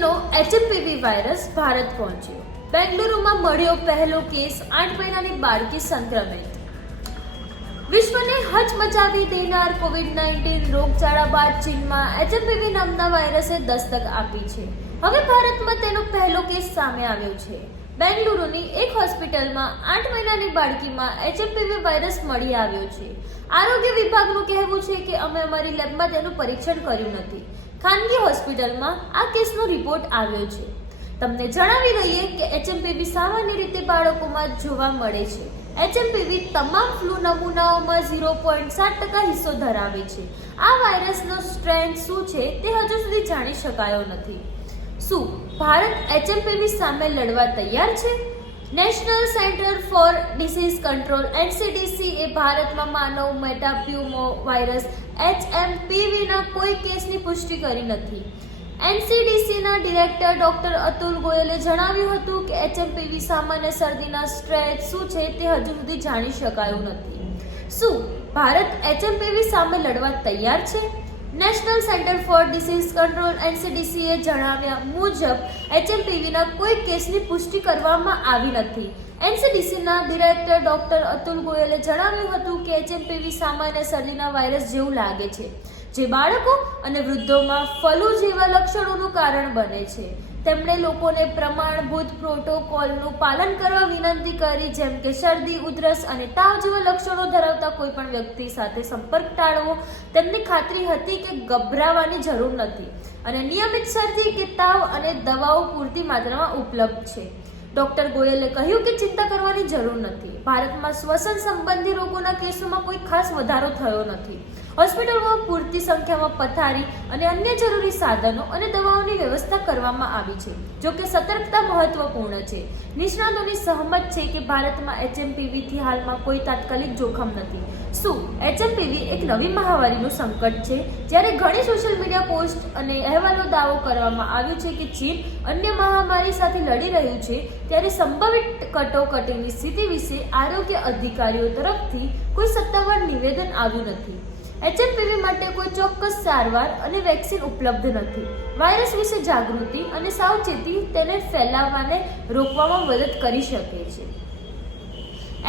ચીનનો HMPV virus Bharat પહોંચ્યો. બેંગલુરુમાં મળ્યો પહેલો કેસ આઠ મહિનાની બાળકી સંક્રમિત. વિશ્વને હચમચાવી દેનાર કોવિડ નાઇન્ટીન રોગચાળા બાદ ચીનમાં એચએમપીવી નામના વાયરસે દસ્તક આપી છે. હવે ભારતમાં તેનો પહેલો કેસ સામે આવ્યો છે. બેંગલુરુની એક હોસ્પિટલમાં આઠ મહિનાની બાળકીમાં એચએમપીવી વાયરસ મળી આવ્યો છે. આરોગ્ય વિભાગનું કહેવું છે કે અમે અમારી લેબમાં તેનું પરીક્ષણ કર્યું નથી. ખાનગી હોસ્પિટલમાં આ કેસનો રિપોર્ટ આવ્યો છે. તમને જણાવી દઈએ કે એચએમપીવી સામાન્ય રીતે બાળકોમાં જોવા મળે છે. એચએમપીવી તમામ ફ્લૂ નમૂનાઓમાં ઝીરો પોઈન્ટ સાત ટકા હિસ્સો ધરાવે છે. આ વાયરસનો સ્ટ્રેન્થ શું છે તે હજુ સુધી જાણી શકાયો નથી. શું, ભારત એચએમપીવી સામે લડવા તૈયાર છે? National centre for disease control NCDC એ ભારતમાં માનવ મેટાપ્યુમો વાયરસ એચએમપીવીના કોઈ કેસની પુષ્ટિ કરી નથી. એનસીડીસીના ડિરેક્ટર ડોક્ટર અતુલ ગોયલે જણાવ્યું હતું કે એચએમપીવી સામાન્ય શરદીના સ્ટ્રેચ શું છે તે હજુ સુધી જાણી શકાયું નથી. શું ભારત એચએમપીવી સામે લડવા તૈયાર છે? National centre for disease control એનસીડીસીએ જણાવ્યા મુજબ એચએમપીવીના કોઈ કેસની પુષ્ટિ કરવામાં આવી નથી. એનસીડીસીના ડિરેક્ટર ડોક્ટર અતુલ ગોયલે જણાવ્યું હતું કે એચએમપીવી સામાન્ય શરદીના વાયરસ જેવું લાગે છે. જે બાળકો અને વૃદ્ધોમાં ફલુ જેવા લક્ષણોનું કારણ બને છે. તેમણે લોકોને પ્રમાણભૂત પ્રોટોકોલનું પાલન કરવા વિનંતી કરી, જેમ કે શરદી, ઉધરસ અને તાવ જેવા લક્ષણો ધરાવતા કોઈ પણ વ્યક્તિ સાથે સંપર્ક ટાળવો. તેમની ખાતરી હતી કે ગભરાવાની જરૂર નથી અને નિયમિત શરદી કે તાવ અને દવાઓ પૂરતી માત્રામાં ઉપલબ્ધ છે. ડોક્ટર ગોયલે કહ્યું કે ચિંતા કરવાની જરૂર નથી. ભારતમાં શ્વસન સંબંધી રોગોના કેસોમાં કોઈ ખાસ વધારો થયો નથી. હોસ્પિટલમાં પૂરતી સંખ્યામાં પથારી અને અન્ય જરૂરી સાધનો અને દવાઓની વ્યવસ્થા કરવામાં આવી છે, જો કે સતર્કતા મહત્વપૂર્ણ છે. નિષ્ણાતોની સહમત છે કે ભારતમાં એચએમપીવીથી હાલમાં કોઈ તાત્કાલિક જોખમ નથી. શું એચએમપીવી એક નવી મહામારીનું સંકટ છે? જ્યારે ઘણી સોશિયલ મીડિયા પોસ્ટ અને અહેવાલનો દાવો કરવામાં આવ્યો છે કે ચીન અન્ય મહામારી સાથે લડી રહ્યું છે, ત્યારે સંભવિત કટોકટીની સ્થિતિ વિશે આરોગ્ય અધિકારીઓ તરફથી કોઈ સત્તાવાર નિવેદન આવ્યું નથી. એચએમપીવી માટે કોઈ ચોક્કસ સારવાર અને વેક્સિન ઉપલબ્ધ નથી. વાયરસ વિશે જાગૃતિ અને સાવચેતી તેને ફેલાવવાને રોકવામાં મદદ કરી શકે છે.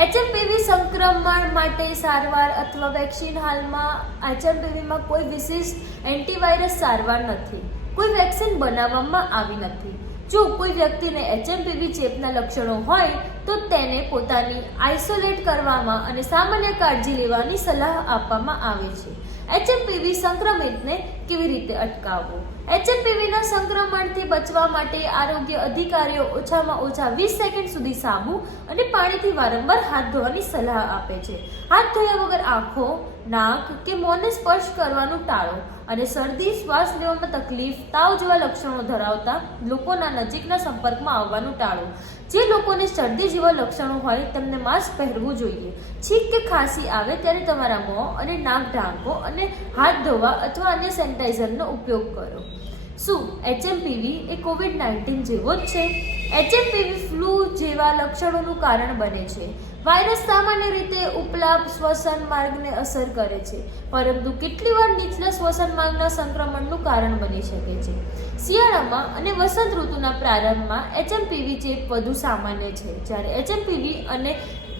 એચએમપીવી સંક્રમણ માટે સારવાર અથવા વેક્સિન હાલમાં એચએમપીવીમાં કોઈ વિશિષ્ટ એન્ટીવાયરસ સારવાર નથી. કોઈ વેક્સિન બનાવવામાં આવી નથી. જો કોઈ વ્યક્તિને એચએમપીવી ચેપના લક્ષણો હોય તો તેને પોતાની આઇસોલેટ કરવામાં અને સામાન્ય કાળજી લેવાની સલાહ આપવામાં આવે છે. એચએમપીવી સંક્રમિતને કેવી રીતે અટકાવવું? એચએમપીવીના સંક્રમણથી બચવા માટે આરોગ્ય અધિકારીઓ ઓછામાં ઓછા વીસ સેકન્ડ સુધી સાબુ અને પાણીથી વારંવાર હાથ ધોવાની સલાહ આપે છે. હાથ ધોયા વગર આંખો, નાક કે મોંને સ્પર્શ કરવાનું ટાળો અને શરદી, શ્વાસ લેવામાં તકલીફ, તાવ જેવા લક્ષણો ધરાવતા લોકોના નજીકના સંપર્કમાં આવવાનું ટાળો. જે લોકોને શરદી જેવા લક્ષણો હોય તેમને માસ્ક પહેરવું જોઈએ. છીંક કે ખાંસી આવે ત્યારે તમારા મોં અને નાક ઢાંકો અને હાથ ધોવા અથવા અન્ય સેનિટાઈઝરનો ઉપયોગ કરો. શું એચએમપીવી એ કોવિડ નાઇન્ટીન જેવો જ છે? એચએમપીવી ફ્લૂ જેવા લક્ષણોનું કારણ બને છે. વાયરસ સામાન્ય રીતે ઉપલા શ્વસન માર્ગને અસર કરે છે. પરંતુ કેટલી વાર નીચલા શ્વસન માર્ગના સંક્રમણનું કારણ બની શકે છે. શિયાળામાં અને વસંત ઋતુના પ્રારંભમાં એચએમપીવી ચેપ વધુ સામાન્ય છે. જ્યારે એચએમપીવી અને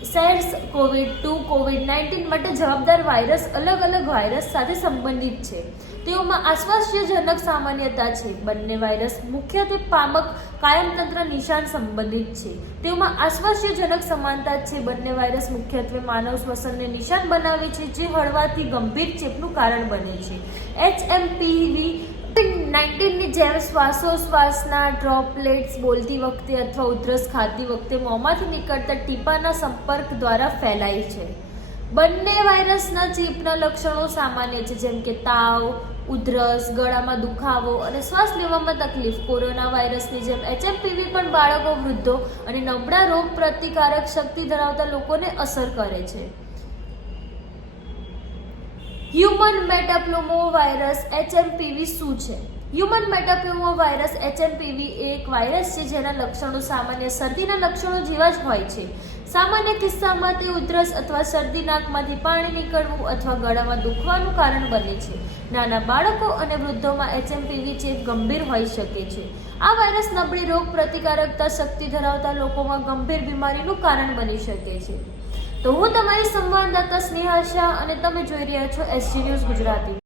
SARS COVID two, COVID nineteen માટે જવાબદાર વાયરસ અલગ અલગ વાયરસ સાથે સંબંધિત છે. તેઓમાં આશ્વાસ્યજનક સામાન્યતા છે. બંને વાયરસ મુખ્યત્વે પામક કાયમતંત્ર નિશાન સંબંધિત છે. તેઓમાં આશ્વાસ્યજનક સમાનતા છે. બંને વાયરસ મુખ્યત્વે માનવ શ્વસનને નિશાન બનાવે છે, જે હળવાથી ગંભીર ચેપનું કારણ બને છે. એચએમપીવી નાઇન્ટીનની જેમ શ્વાસોશ્વાસના ડ્રોપલેટ્સ બોલતી વખતે અથવા ઉધરસ ખાતી વખતે મોંમાંથી નીકળતા ટીપાના સંપર્ક દ્વારા ફેલાય છે. બંને વાયરસના ચેપના લક્ષણો સામાન્ય છે, જેમ કે તાવ, ઉધરસ, ગળામાં દુખાવો અને શ્વાસ લેવામાં તકલીફ. કોરોના વાયરસની જેમ એચએમપીવી પણ બાળકો, વૃદ્ધો અને નબળા રોગ પ્રતિકારક શક્તિ ધરાવતા લોકોને અસર કરે છે. હ્યુમન મેટાપ્લોમો વાયરસ એચએમપીવી શું છે? હ્યુમન મેટાપ્યુમો વાયરસ એચએમપીવી એ એક વાયરસ છે જેના લક્ષણો સામાન્ય શરદીના લક્ષણો જેવા જ હોય છે. સામાન્ય કિસ્સામાં તે ઉધરસ અથવા શરદી નાકમાંથી પાણી નીકળવું અથવા ગળામાં દુખવાનું કારણ બને છે. નાના બાળકો અને વૃદ્ધોમાં એચએમપીવી ચેપ ગંભીર હોઈ શકે છે. આ વાયરસ નબળી રોગ પ્રતિકારકતા શક્તિ ધરાવતા લોકોમાં ગંભીર બીમારીનું કારણ બની શકે છે. તો હું તમારી સંવાદદાતા સ્નેહા શાહ અને તમે જોઈ રહ્યા છો એસજી ન્યૂઝ ગુજરાતી.